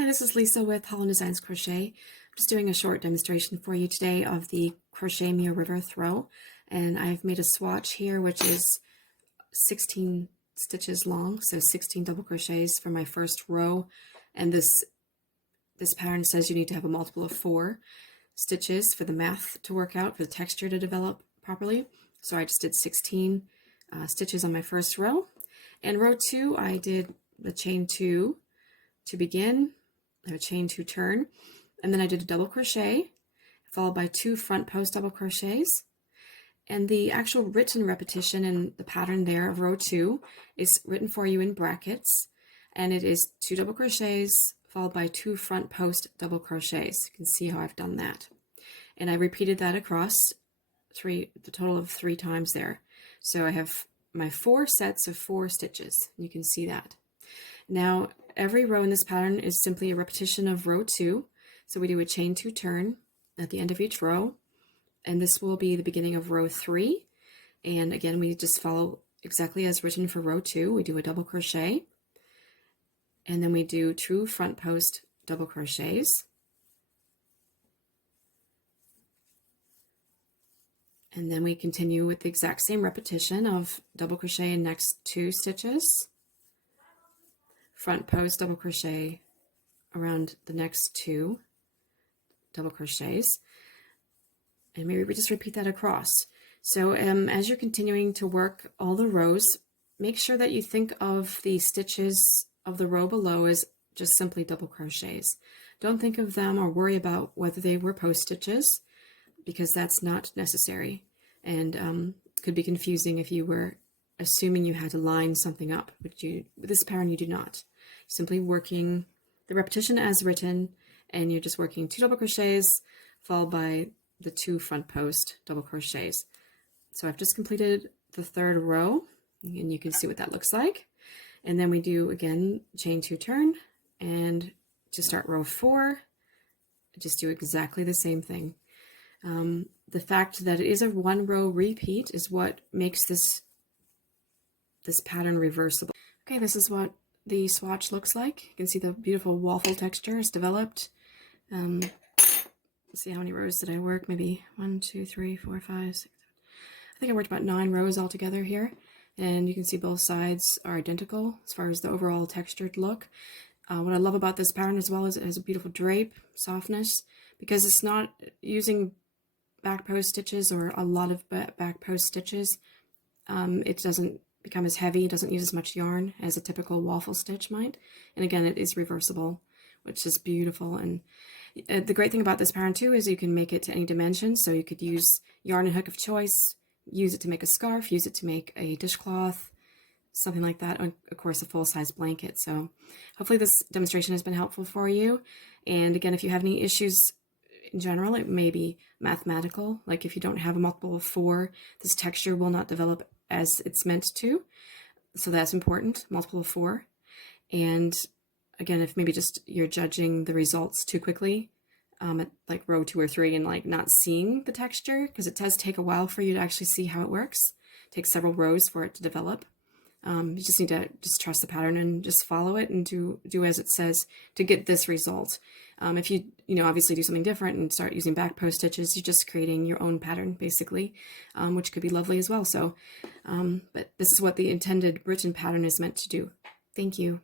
Hi, this is Lisa with Holland Designs Crochet. I'm just doing a short demonstration for you today of the Crochet Me a River throw, and I've made a swatch here which is 16 stitches long, so 16 double crochets for my first row, and this pattern says you need to have a multiple of 4 stitches for the math to work out, for the texture to develop properly. So I just did 16 stitches on my first row, and row 2 I did the chain 2 to begin, a chain 2 turn, and then I did a double crochet followed by 2 front post double crochets. And the actual written repetition in the pattern there of row 2 is written for you in brackets, and it is 2 double crochets followed by 2 front post double crochets. You can see how I've done that, and I repeated that across the total of 3 times there. So I have my 4 sets of 4 stitches. You can see that. Now every row in this pattern is simply a repetition of row 2. So we do a chain 2 turn at the end of each row, and this will be the beginning of row 3. And again, we just follow exactly as written for row 2. We do a double crochet, and then we do 2 front post double crochets, and then we continue with the exact same repetition of double crochet in next 2 stitches, front post double crochet around the next 2 double crochets, and maybe we just repeat that across. So as you're continuing to work all the rows, make sure that you think of the stitches of the row below as just simply double crochets. Don't think of them or worry about whether they were post stitches, because that's not necessary, and could be confusing if you were assuming you had to line something up, but with this pattern you do not. Simply working the repetition as written, and you're just working 2 double crochets followed by the 2 front post double crochets. So I've just completed the 3rd row, and you can see what that looks like. And then we do again chain 2 turn, and to start row 4 just do exactly the same thing. The fact that it is a 1 row repeat is what makes this pattern reversible. Okay, this is what the swatch looks like. You can see the beautiful waffle texture is developed. Let's see, how many rows did I work? Maybe 1, 2, 3, 4, 5, 6, 7. I think I worked about 9 rows altogether here, and you can see both sides are identical as far as the overall textured look. What I love about this pattern as well is it has a beautiful drape softness, because it's not using back post stitches or a lot of back post stitches. It doesn't become as heavy, it doesn't use as much yarn as a typical waffle stitch might, and again it is reversible, which is beautiful. And the great thing about this pattern too is you can make it to any dimension, so you could use yarn and hook of choice, use it to make a scarf, use it to make a dishcloth, something like that, and of course a full-size blanket. So hopefully this demonstration has been helpful for you. And again, if you have any issues in general, it may be mathematical, like if you don't have a multiple of 4, this texture will not develop as it's meant to, so that's important, multiple of 4. And again, if maybe just you're judging the results too quickly at like row 2 or 3 and like not seeing the texture, because it does take a while for you to actually see how it works. It takes several rows for it to develop. You just need to just trust the pattern and just follow it and do as it says to get this result. If you obviously do something different and start using back post stitches, you're just creating your own pattern basically, which could be lovely as well. So, but this is what the intended written pattern is meant to do. Thank you.